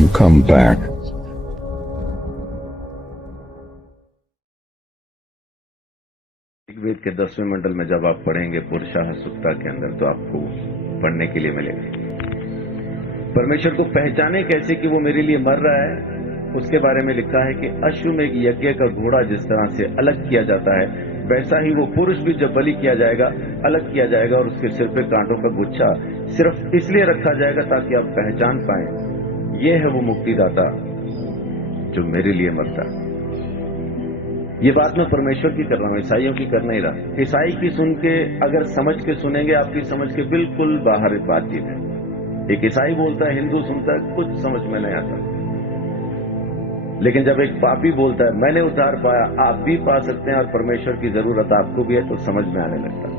and come back. Rigveda के 10वें मंडल में जब आप पढ़ेंगे पुरुषाह सुक्ता के अंदर, तो आपको पढ़ने के लिए मिलेगा। परमेश्वर को पहचाने कैसे कि वो मेरे लिए मर रहा है, उसके बारे में लिखा है कि अश्वमेध यज्ञ का घोड़ा जिस तरह से अलग किया जाता है, वैसा ही वो पुरुष भी जब बलि किया जाएगा, अलग किया जाएगा, और उसके सिर पे कांटों का गुच्छा सिर्फ इसलिए रखा जाएगा ताकि आप पहचान पाएं ये है वो मुक्तिदाता जो मेरे लिए मरता है। ये बात मैं परमेश्वर की कर रहा हूं, ईसाइयों की कर नहीं रहा। ईसाई की सुन के अगर समझ के सुनेंगे, आपकी समझ के बिल्कुल बाहर बातचीत है। एक ईसाई बोलता है, हिंदू सुनता है, कुछ समझ में नहीं आता। लेकिन जब एक पापी बोलता है मैंने उद्धार पाया, आप भी पा सकते हैं और परमेश्वर की जरूरत आपको भी है, तो समझ में आने लगता है।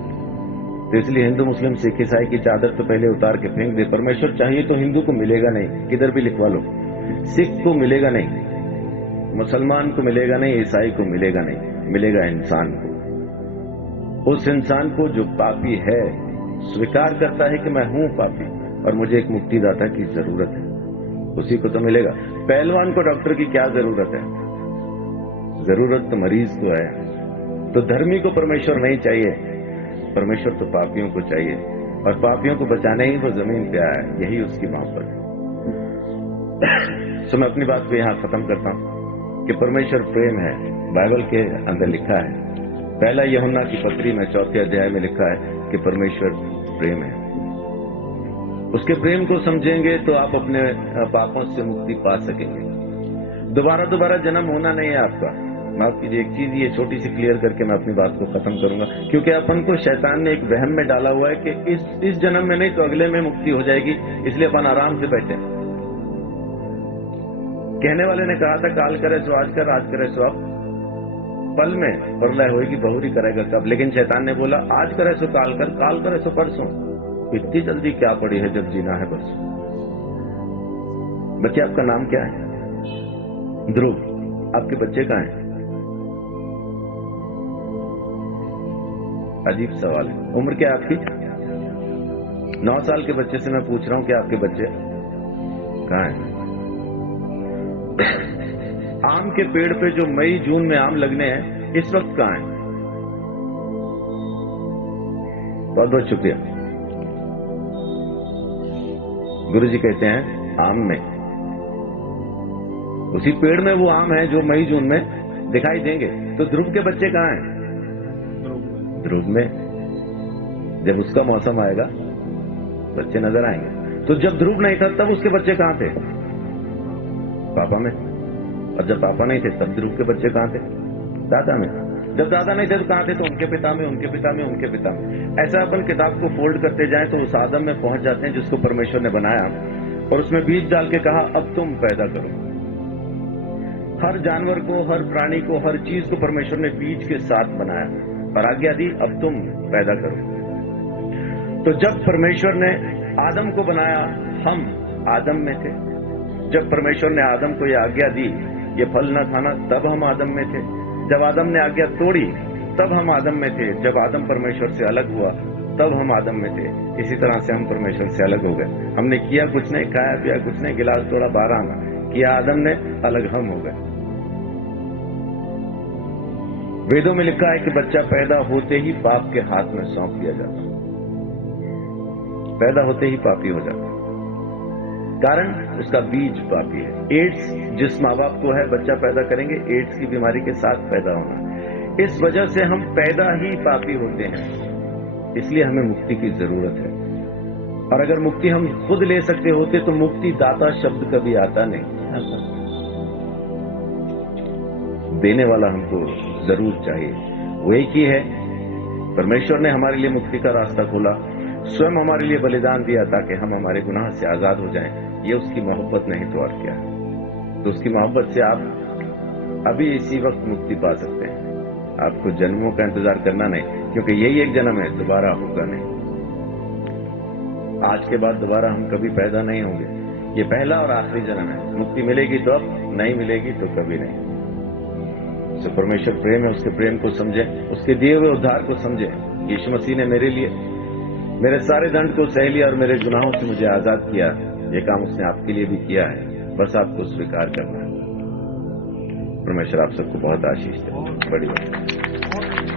तो इसलिए हिंदू मुस्लिम सिख ईसाई की चादर तो पहले उतार के फेंक दे। परमेश्वर चाहिए तो हिंदू को मिलेगा नहीं, किधर भी लिखवा लो। सिख को मिलेगा नहीं, मुसलमान को मिलेगा नहीं, ईसाई को मिलेगा नहीं, मिलेगा इंसान को। उस इंसान को जो पापी है, स्वीकार करता है कि मैं हूं पापी और मुझे एक मुक्तिदाता की जरूरत है, उसी को तो मिलेगा। पहलवान को डॉक्टर की क्या जरूरत है? जरूरत तो मरीज को है। तो धर्मी को परमेश्वर नहीं चाहिए, परमेश्वर तो पापियों को चाहिए, और पापियों को बचाने ही वो जमीन पे आया है, यही उसकी मोहब्बत है। तो मैं अपनी बात को यहां खत्म करता हूं कि परमेश्वर प्रेम है। बाइबल के अंदर लिखा है, पहला यूहन्ना की पत्री में 4 अध्याय में लिखा है कि परमेश्वर प्रेम है। उसके प्रेम को समझेंगे तो आप अपने पापों से मुक्ति पा सकेंगे। दोबारा जन्म होना नहीं है आपका। माफ कीजिए, एक चीज ये छोटी सी क्लियर करके मैं अपनी बात को खत्म करूंगा, क्योंकि अपन को शैतान ने एक वहम में डाला हुआ है कि इस जन्म में नहीं तो अगले में मुक्ति हो जाएगी, इसलिए अपन आराम से बैठे। कहने वाले ने कहा था काल करे सो आज कर, आज करे सो अब, पल में प्रलय होगी, बहुरी करेगा कब। लेकिन शैतान ने बोला आज करे सो काल कर, काल करे सो परसों। इतनी जल्दी क्या पड़ी है जब जीना है बस। बच्चे आपका नाम क्या है? ध्रुव। आपके बच्चे कहाँ हैं? अजीब सवाल है। उम्र क्या है आपकी? 9 साल के बच्चे से मैं पूछ रहा हूं कि आपके बच्चे कहाँ हैं? आम के पेड़ पे जो मई जून में आम लगने हैं, इस वक्त कहाँ हैं? बहुत बहुत शुक्रिया। गुरुजी कहते हैं आम में, उसी पेड़ में वो आम है जो मई जून में दिखाई देंगे। तो ध्रुव के बच्चे कहाँ हैं? ध्रुव में। जब उसका मौसम आएगा बच्चे नजर आएंगे। तो जब ध्रुव नहीं था तब उसके बच्चे कहाँ थे? पापा में। और जब पापा नहीं थे तब ध्रुव के बच्चे कहाँ थे? दादा में। जब दादा नहीं थे तो कहाँ थे? तो उनके पिता में, उनके पिता में, उनके पिता में। ऐसा अपन किताब को फोल्ड करते जाएं तो उस आदम में पहुंच जाते हैं जिसको परमेश्वर ने बनाया, और उसमें बीज डाल के कहा अब तुम पैदा करो। हर जानवर को, हर प्राणी को, हर चीज को परमेश्वर ने बीज के साथ बनाया और आज्ञा दी अब तुम पैदा करो। तो जब परमेश्वर ने आदम को बनाया, हम आदम में थे। जब परमेश्वर ने आदम को यह आज्ञा दी ये फल न खाना, तब हम आदम में थे। जब आदम ने आज्ञा तोड़ी तब हम आदम में थे। जब आदम परमेश्वर से अलग हुआ तब हम आदम में थे। इसी तरह से हम परमेश्वर से अलग हो गए। हमने किया कुछ नहीं, खाया पिया कुछ नहीं, गिलास तोड़ा 12 आना किया आदम ने, अलग हम हो गए। वेदों में लिखा है कि बच्चा पैदा होते ही पाप के हाथ में सौंप दिया जाता, पैदा होते ही पापी हो जाता, कारण उसका बीज पापी है। एड्स जिस माँ बाप को है, बच्चा पैदा करेंगे एड्स की बीमारी के साथ पैदा होना। इस वजह से हम पैदा ही पापी होते हैं, इसलिए हमें मुक्ति की जरूरत है। और अगर मुक्ति हम खुद ले सकते होते तो मुक्ति दाता शब्द कभी आता नहीं। देने वाला हमको जरूर चाहिए, वो एक ही है। परमेश्वर ने हमारे लिए मुक्ति का रास्ता खोला, स्वयं हमारे लिए बलिदान दिया ताकि हम हमारे गुनाह से आजाद हो जाएं। ये उसकी मोहब्बत नहीं तो और क्या। तो उसकी मोहब्बत से आप अभी इसी वक्त मुक्ति पा सकते हैं। आपको जन्मों का इंतजार करना नहीं, क्योंकि यही एक जन्म है, दोबारा होगा नहीं। आज के बाद दोबारा हम कभी पैदा नहीं होंगे, ये पहला और आखिरी जन्म है। मुक्ति मिलेगी तो अब, नहीं मिलेगी तो कभी नहीं। तो परमेश्वर प्रेम है, उसके प्रेम को समझे, उसके दिए हुए उद्धार को समझे। यीशु मसीह ने मेरे लिए मेरे सारे दंड को सह लिया और मेरे गुनाहों से मुझे आजाद किया। ये काम उसने आपके लिए भी किया है। बस आपको स्वीकार करना है। परमेश्वर आप सबको बहुत आशीष दे। बड़ी बात।